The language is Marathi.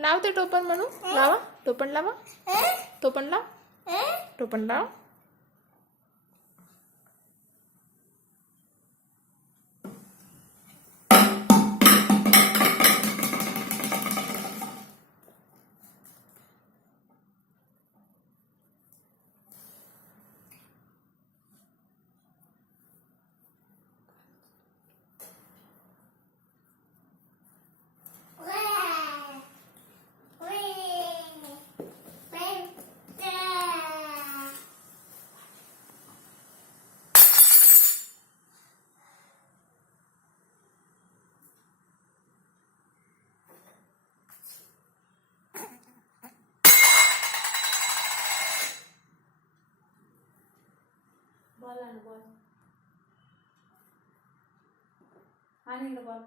लाव ते टोपण म्हणू. लावा टोपण लावा. टोपण लाव. टोपण लाव. बॉल आणि बॉल आणि बॉल